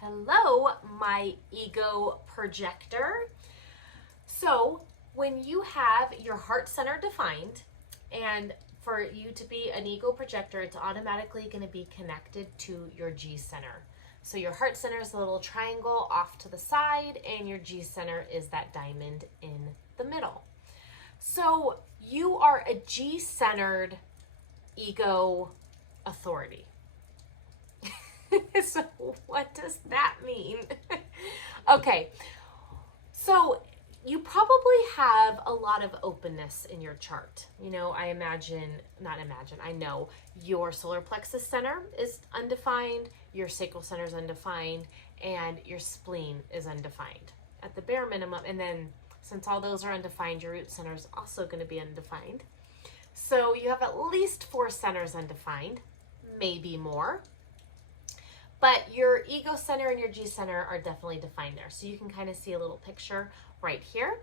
Hello, my ego projector. So when you have your heart center defined, and for you to be an ego projector, it's automatically going to be connected to your G center. So your heart center is a little triangle off to the side, and your G center is that diamond in the middle. So you are a G-centered ego authority. So what does that mean? Okay, so you probably have a lot of openness in your chart. You know, I know your solar plexus center is undefined, your sacral center is undefined, and your spleen is undefined at the bare minimum. And then since all those are undefined, your root center is also going to be undefined. So you have at least 4 centers undefined, maybe more. But your ego center and your G center are definitely defined there. So you can kind of see a little picture right here.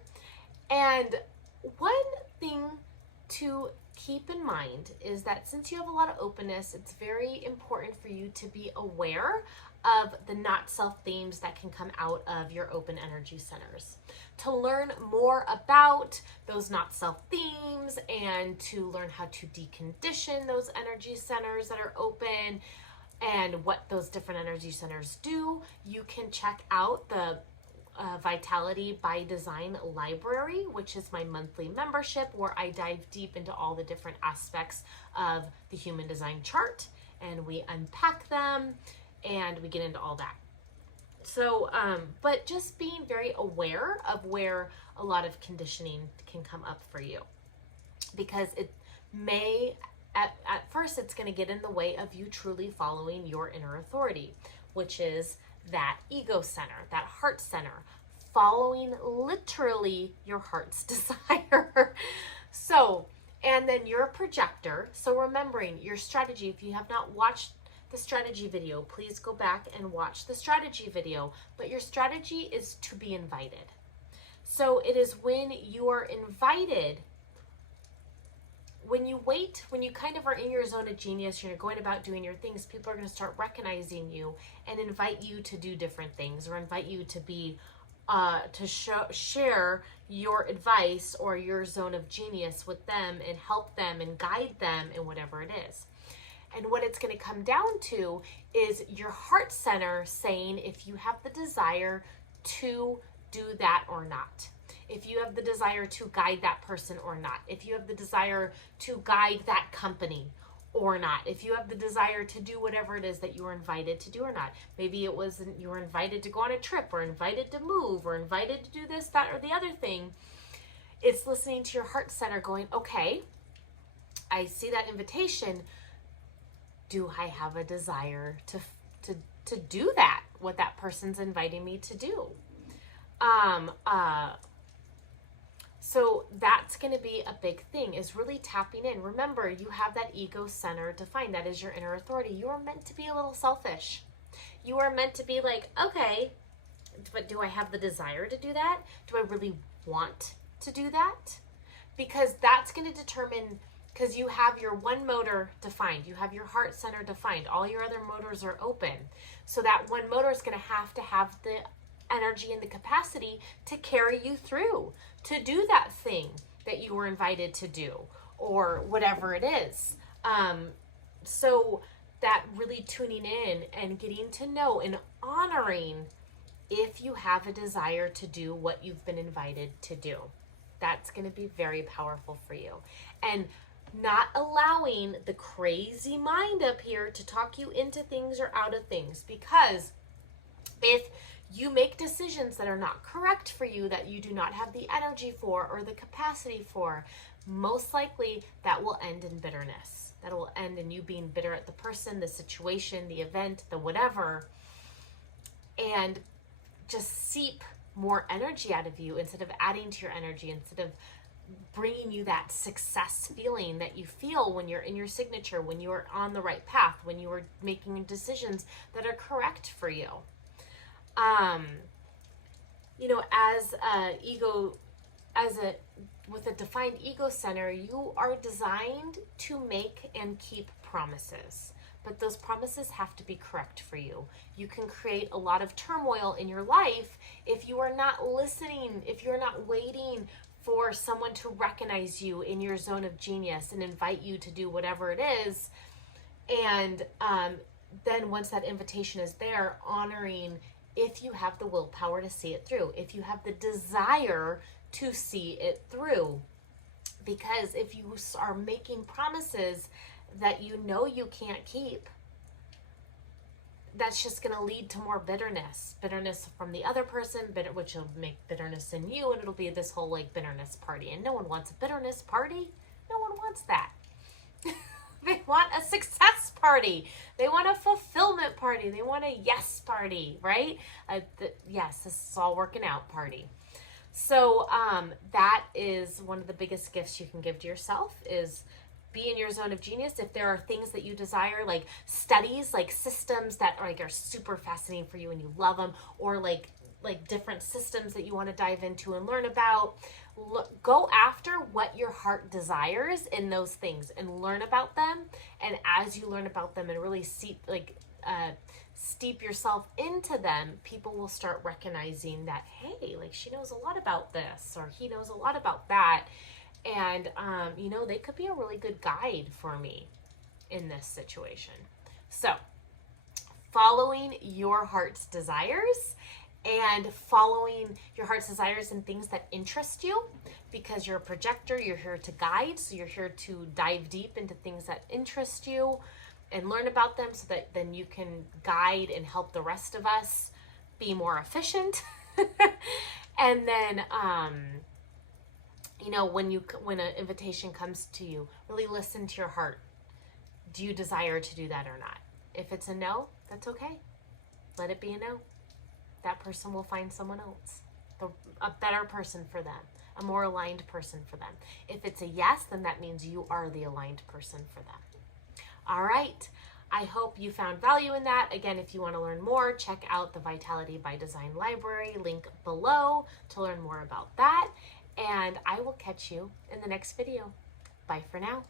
And one thing to keep in mind is that since you have a lot of openness, it's very important for you to be aware of the not self themes that can come out of your open energy centers. To learn more about those not self themes and to learn how to decondition those energy centers that are open, and what those different energy centers do, you can check out the Vitality by Design library, which is my monthly membership where I dive deep into all the different aspects of the human design chart and we unpack them and we get into all that. So, but just being very aware of where a lot of conditioning can come up for you, because it may at first, it's going to get in the way of you truly following your inner authority, which is that ego center, that heart center, following literally your heart's desire. So, and then your projector. So remembering your strategy, if you have not watched the strategy video, please go back and watch the strategy video. But your strategy is to be invited. So it is when you are invited. When you kind of are in your zone of genius, you're going about doing your things, people are going to start recognizing you and invite you to do different things or invite you to be, share your advice or your zone of genius with them and help them and guide them in whatever it is. And what it's going to come down to is your heart center saying if you have the desire to do that or not. If you have the desire to guide that person or not, if you have the desire to guide that company or not, if you have the desire to do whatever it is that you were invited to do or not. Maybe it was you were invited to go on a trip or invited to move or invited to do this, that, or the other thing. It's listening to your heart center going, okay, I see that invitation. Do I have a desire to do that, what that person's inviting me to do? So that's going to be a big thing, is really tapping in. Remember, you have that ego center defined. That is your inner authority. You are meant to be a little selfish. You are meant to be like, okay, but do I have the desire to do that? Do I really want to do that? Because that's going to determine, because you have your one motor defined. You have your heart center defined. All your other motors are open. So that one motor is going to have the energy and the capacity to carry you through, to do that thing that you were invited to do, or whatever it is. So that really tuning in and getting to know and honoring if you have a desire to do what you've been invited to do. That's going to be very powerful for you. And not allowing the crazy mind up here to talk you into things or out of things, because if you make decisions that are not correct for you, that you do not have the energy for or the capacity for, most likely that will end in bitterness. That will end in you being bitter at the person, the situation, the event, the whatever, and just seep more energy out of you instead of adding to your energy, instead of bringing you that success feeling that you feel when you're in your signature, when you are on the right path, when you are making decisions that are correct for you. With a defined ego center, you are designed to make and keep promises. but those promises have to be correct for you. You can create a lot of turmoil in your life if you are not listening, if you're not waiting for someone to recognize you in your zone of genius and invite you to do whatever it is. And then once that invitation is there, honoring if you have the willpower to see it through, if you have the desire to see it through. Because if you are making promises that you know you can't keep, that's just going to lead to more bitterness from the other person, which will make bitterness in you, and it'll be this whole like bitterness party. And no one wants a bitterness party. No one wants that. They want a success party. They want a fulfillment party. They want a yes party, right? Yes, this is all working out party. So that is one of the biggest gifts you can give to yourself, is be in your zone of genius. If there are things that you desire, like studies, like systems that are super fascinating for you and you love them, or like different systems that you want to dive into and learn about, go after what your heart desires in those things and learn about them. And as you learn about them and really steep yourself into them, people will start recognizing that, hey, like she knows a lot about this, or he knows a lot about that. And, they could be a really good guide for me in this situation. So following your heart's desires, and following your heart's desires and things that interest you, because you're a projector, you're here to guide. So you're here to dive deep into things that interest you and learn about them, so that then you can guide and help the rest of us be more efficient. And then, when an invitation comes to you, really listen to your heart. Do you desire to do that or not? If it's a no, that's okay. Let it be a no. That person will find someone else, a better person for them, a more aligned person for them. If it's a yes, then that means you are the aligned person for them. All right. I hope you found value in that. Again, if you want to learn more, check out the Vitality by Design library, link below to learn more about that. And I will catch you in the next video. Bye for now.